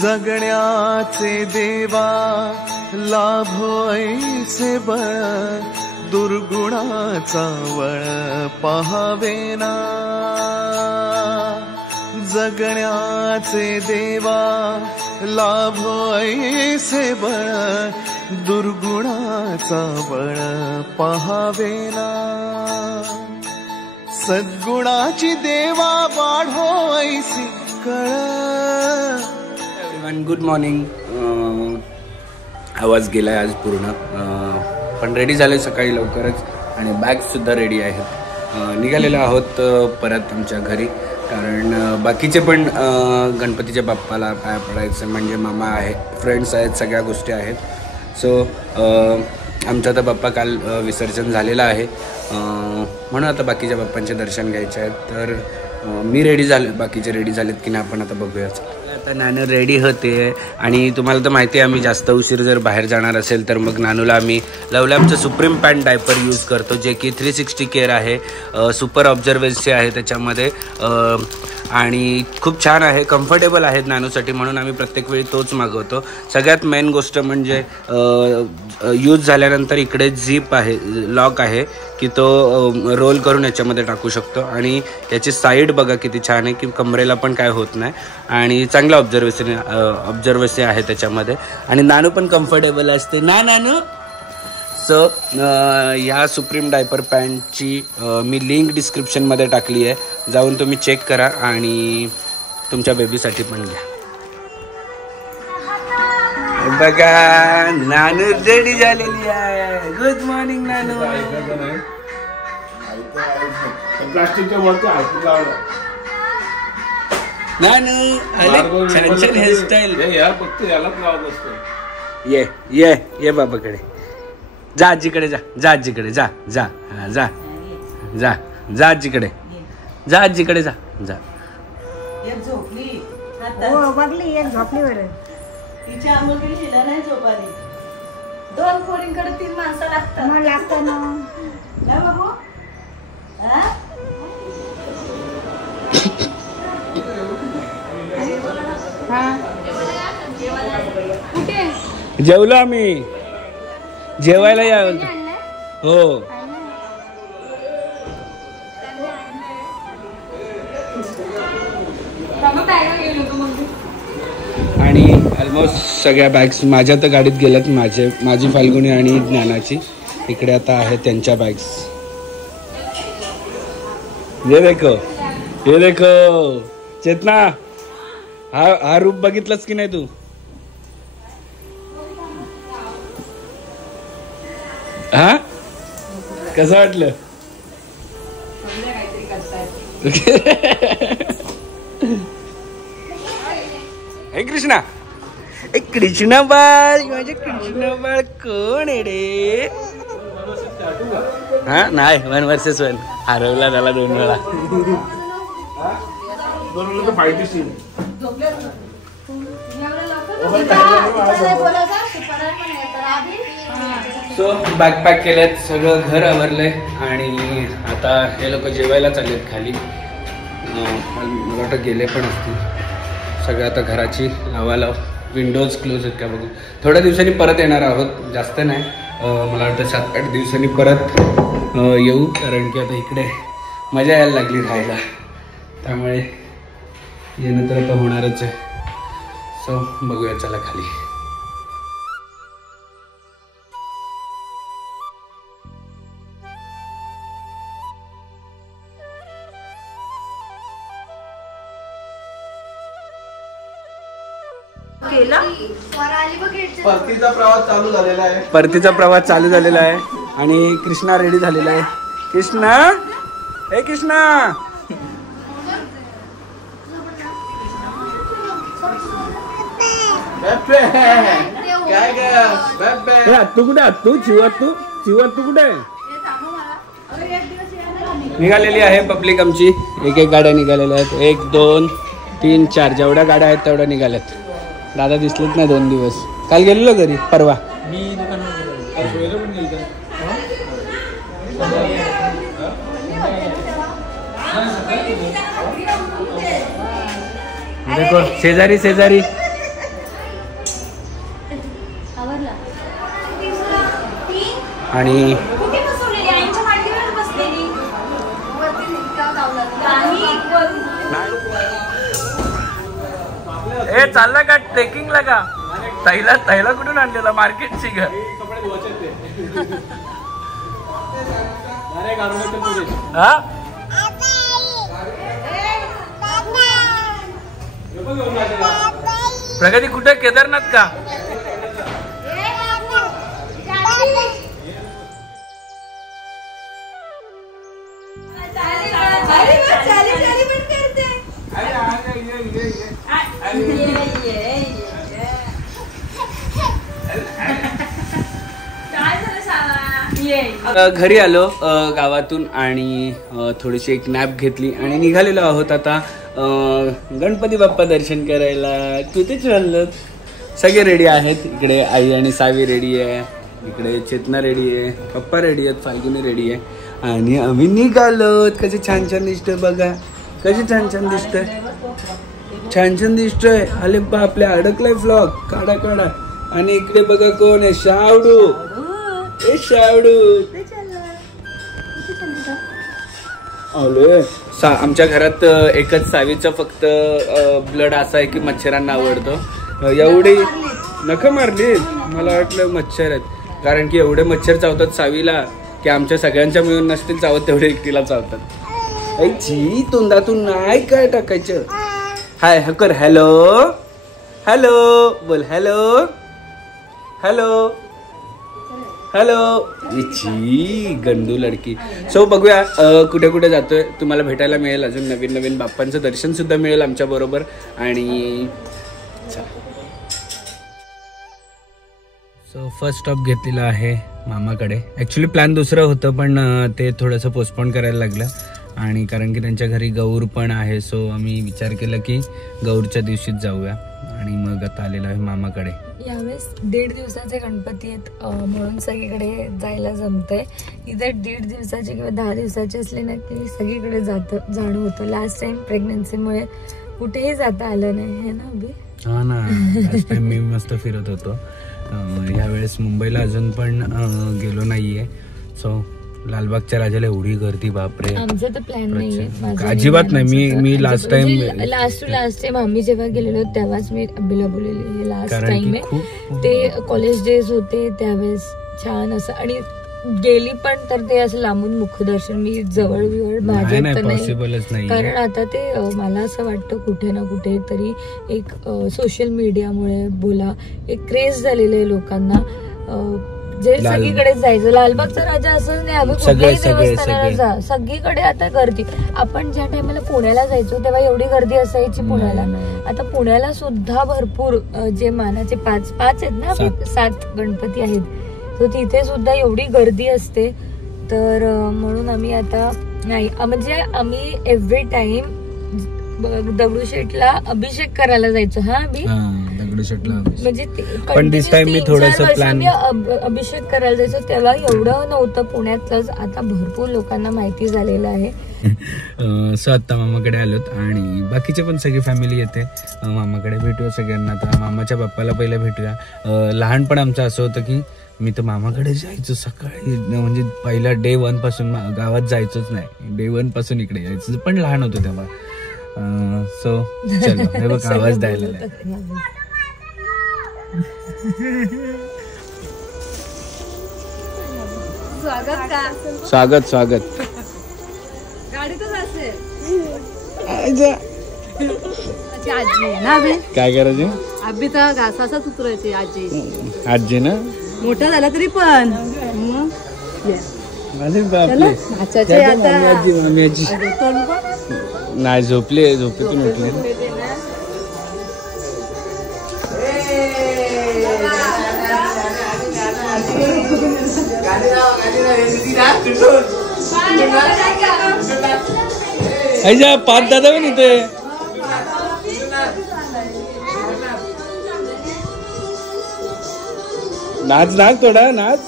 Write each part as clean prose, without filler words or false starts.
जगण्याचे देवा लाभो ऐसे बळ, दुर्गुणाचा वळ पहावेना. जगण्याचे देवा लाभो ऐसे बळ, दुर्गुणाचा बळ पहावेना. सद्गुणाची देवा वाढो ऐसी कळ. Good morning. आवाज गेलाय आज पूर्ण, पण रेडी झाले सकाळी लवकरच आणि बॅग्ससुद्धा रेडी आहेत. निघालेलो आहोत परत आमच्या घरी, कारण बाकीचे पण गणपतीच्या बाप्पाला पाया पडायचं, म्हणजे मामा आहे, फ्रेंड्स आहेत, सगळ्या गोष्टी आहेत. सो आमचा तर बाप्पा काल विसर्जन झालेलं आहे, म्हणून आता बाकीच्या बाप्पांचे दर्शन घ्यायचे आहेत. तर मी रेडी झाले, बाकीचे रेडी झालेत की नाही आपण आता बघूयाच. आता नानू रेडी होते आणि तुम्हाला तर माहिती आहे आम्ही जास्त उशीर जर बाहेर जाणार असेल तर मग नानूला आम्ही लवलॅबचं सुप्रीम पॅन्ट डायपर यूज करतो, जे की 360 केअर आहे, सुपर ऑब्झर्वेन्सी आहे त्याच्यामध्ये आणि खूप छान आहे, कम्फर्टेबल आहेत नानूसाठी, म्हणून आम्ही प्रत्येक वेळी तोच मागवतो. सगळ्यात मेन गोष्ट म्हणजे यूज झाल्यानंतर इकडे झिप आहे, लॉक आहे की तो रोल करून याच्यामध्ये टाकू शकतो आणि याची साईड बघा किती छान आहे की कमरेला पण काय होत नाही आणि चांगलं ऑब्झर्वेन्सी आहे त्याच्यामध्ये आणि नानू पण कम्फर्टेबल असते ना नानू. सो ह्या सुप्रीम डायपर पॅन्टची मी लिंक डिस्क्रिप्शनमध्ये टाकली आहे, जाऊन तुम्ही चेक करा आणि तुमच्या बेबीसाठी पण घ्या. बघा नानू रेडी झालेली आहे. गुड मॉर्निंग नानू. नानू छान छान हेअरस्टाईल. ये ये ये बाबाकडे जा, आजीकडे जा, जा आजीकडे जा, जा जा जा जा आजीकडे जा, आजीकडे जा जा. एक झोपली बघली, एक झोपली बरं. तिच्या आम्हाला शिला नाही झोपाली. 2 पोरींकडे 3 माणसं लागतात. मग लागतं ना. काय बाबू? कुठे जेवलो आम्ही, जेवायला या. हो आणि ऑलमोस्ट सगळ्या बॅग्स माझ्या तर गाडीत गेल्यात, माझी फाल्गुनी आणि ज्ञानाची इकडे आता आहे त्यांच्या बॅग्स. ये देखो, ये देखो चेतना, हा रूप बघितलंस की नाही तू? हा कसं वाटलं? हे कृष्णा, ए कृष्णा बाळ, माझे कृष्णा बाळ कोण आहे रे? हा नाही, 1 vs 1 हरवला त्याला 2 वेळा. सो बॅकपॅक केल्यात, सगळं घर आवरलंय आणि आता हे लोक जेवायला चाललेत खाली. मला वाटतं गेले पण असतील. सगळं आता घराची लावालाव, विंडोज क्लोज आहेत का बघू. थोड्या दिवसांनी परत येणार आहोत, जास्त नाही, मला वाटतं 7-8 दिवसांनी परत येऊ, कारण की आता इकडे मजा यायला लागली राहायला, त्यामुळे येणं तर आता होणारच आहे. सो बघूया, चला खाली. परतीचा प्रवास चालू झालेला आहे. परतीचा प्रवास चालू झालेला आहे आणि कृष्णा रेडी झालेला आहे. कृष्णा, ए कृष्णा, तू कुठे? तू चिवत तू कुठे? निघालेली आहे पब्लिक आमची. एक गाड्या निघालेल्या आहेत, 1 2 3 4 जेवढ्या गाड्या आहेत तेवढ्या निघाल्यात. दादा दिसलेच नाही 2 दिवस. काल गेलेलो घरी, परवा मी देखो शेजारी शेजारी आणि कुठे बसवलेली आईच्या मांडीवर बसलेली ए चालला का ट्रेकिंगला का तैला कुठून आणलेला मार्केटची ग हा प्रगती कुठे केदारनाथ का घरी आलो गावातून आणि थोडीशी एक नॅप घेतली आणि निघालेलो आहोत आता गणपती बाप्पा दर्शन करायला. किती चाललं सगळे रेडी आहेत. इकडे आई आणि सावी रेडी आहे, इकडे चेतना रेडी आहे, पप्पा रेडी आहेत, फाल्गुनी रेडी आहे आणि आम्ही निघालो. कसे छान छान दिसतोय बघा, कसे छान छान दिसतोय, छान छान दिसतोय. अरे बापले अडकलाय फ्लॉग काढा काढा. आणि इकडे बघा कोण आहे, शावडू. ए शावडू आलोय. आमच्या घरात एकच सावीचं फक्त ब्लड असा आहे की मच्छरांना आवडतो. एवढी नख मारली, मला वाटलं मच्छर आहेत, कारण की एवढे मच्छर चावतात सावीला की आमच्या सगळ्यांच्या मिळून नसतील चावत तेवढे एकटीला चावतात. जी तोंडातून नाही काय टाकायचं. हाय हकर हॅलो हॅलो बोल हॅलो हॅलो हॅलो. इची गंडू लडकी. सो बघूया कुठे कुठे जातोय, तुम्हाला भेटायला मिळेल. अजून नवीन नवीन बाप्पांचं दर्शन सुद्धा मिळेल आमच्या बरोबर. आणि सो फर्स्ट स्टॉप घेतलेला आहे मामाकडे. ॲक्च्युली प्लॅन दुसरं होतं पण ते थोडंसं पोस्टपोन करायला लागलं. आणि कारण की त्यांच्या घरी गौर पण आहे, सो आम्ही विचार केला की गौरच्या दिवशीच जाऊया. आणि मग आता आलेलो आहे मामाकडे. यावेळेस 1.5 दिवसाचे गणपती आहेत म्हणून सगळीकडे जायला जमतंय. इथे 1.5 दिवसाचे किंवा 10 दिवसाचे असले ना की सगळीकडे जाणं होतं. लास्ट टाइम प्रेग्नन्सीमुळे कुठेही जाता आलं नाही है ना अभि? हा ना, लास्ट टाइम मी मस्त फिरत होतो. यावेळेस मुंबईला अजून पण गेलो नाहीये. सो लालबागच्या राजाला एवढी गर्दी बापरे. आमचं तर प्लॅन नाहीये अजिबात नाही. मी last time last to last time आम्ही जेव्हा गेलेलो तेव्हाच मी अब्बीला बोललेली हे लास्ट टाइम आहे. ते कॉलेज डेज होते त्यावेळेस छान असं आणि गेली पण तर ते असं लांबून मुखदर्शन मी जवळ बिवळ माझ्या नाही. कारण आता ते मला असं वाटतं कुठे ना कुठे तरी एक सोशल मीडियामुळे बोला एक क्रेज झालेलं आहे लोकांना. जे सगळीकडे जायचं. लालबागचा राजा असंच नाही, आम्ही कुठल्याही देवस्थानाला जा सगळीकडे आता गर्दी. आपण ज्या टायमाला पुण्याला जायचो तेव्हा एवढी गर्दी असायची पुण्याला. आता पुण्याला सुद्धा भरपूर जे मानाचे 5 आहेत ना 7 गणपती आहेत, तर तिथे सुद्धा एवढी गर्दी असते. तर म्हणून आम्ही आता नाही म्हणजे आम्ही एव्हरी टाइम दगडूशेठला अभिषेक करायला जायचो. हा अभि म्हणजे पण दिस टाइम मी थोडंसं प्लॅन अभिषेक करायला जायचो तेव्हा एवढं नव्हतं पुण्यातलंच. आता भरपूर लोकांना माहिती झालेलं आहे. सो आता मामाकडे आलोत आणि बाकीचे पण सगळी फॅमिली येते मामाकडे. भेटूया सगळ्यांना. आता मामाच्या बाप्पाला पहिलं भेटूया. लहानपण आमचं असं होतं की मी तर मामाकडे जायचो सकाळी, म्हणजे पहिला डे 1 पासून गावात जायचोच नाही. डे 1 पासून इकडे यायचं, पण लहान होतो तेव्हा. सो चलो हे बघ आवाज द्यायला. स्वागत स्वागत. गाडीतच असेल काय करायचे अभि तर घासाचाच उतरायचे. आजी ना मोठा झाला तरी पण नाही झोपले, झोपेतून उठले. ऐजा 5 दादा पण इथे नाच नाच थोडा नाच.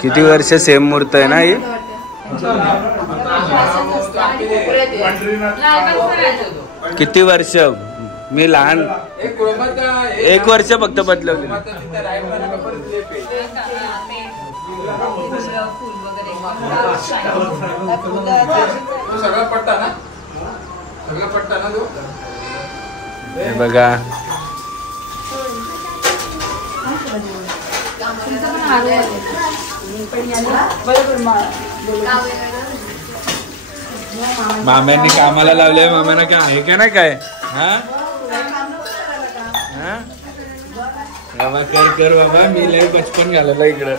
किती वर्ष सेम मूर्त आहे ना ही? किती वर्ष मी लहान 1 वर्ष फक्त बदलवली. हे बघा माम्यांनी कामाला लावले. माम्याना काय आहे का नाही काय? हा बाबा कर कर बाबा. मी लय बचपन घालवलं इकडं.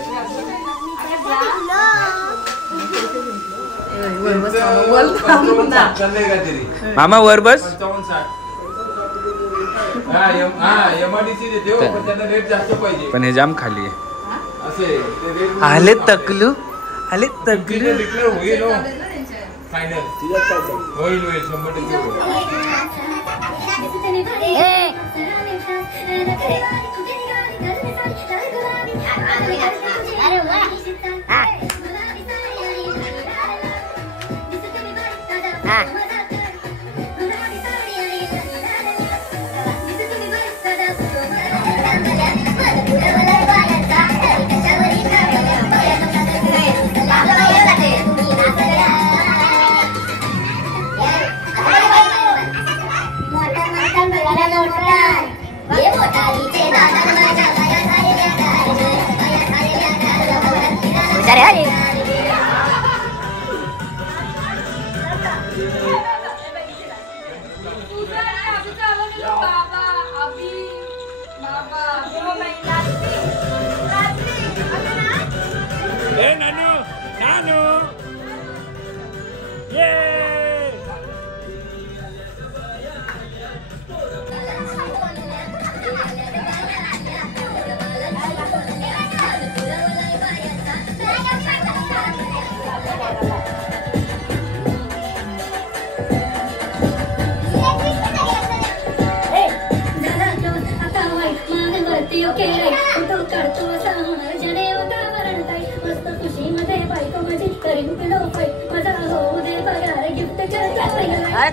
मामा वर बस. पण हे जाम खाली आहे. आले तकलू आले तकलू. होईल 100%.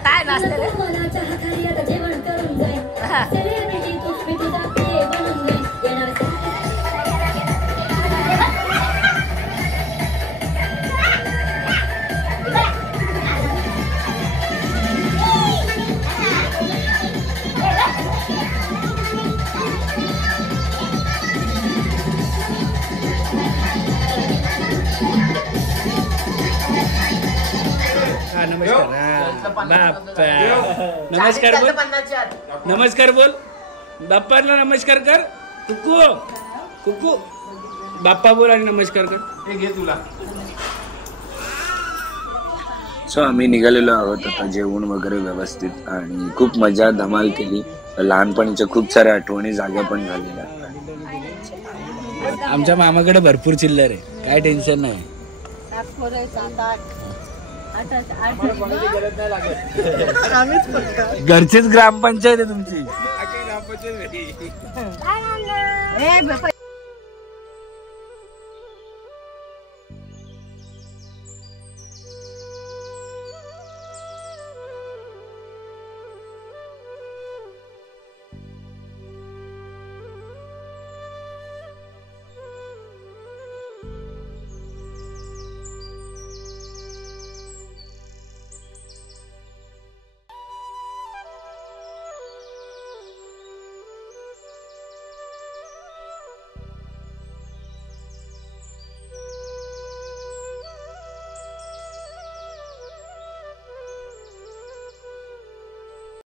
काय नाचते नमस्कार बोल. नमस्कार बोल. बाप्पाला नमस्कार कर. कुकू कुकू बाप्पा बोल आणि नमस्कार कर. हे घे तुला. सो आम्ही निघालेलो आहोत आता. जेवण वगैरे व्यवस्थित आणि खूप मजा धमाल केली. लहानपणीच्या खूप साऱ्या आठवणी जागा पण झालेल्या. आमच्या मामाकडे भरपूर चिल्लर आहे. काय टेन्शन नाही. घरचीच ग्रामपंचायत आहे तुमची.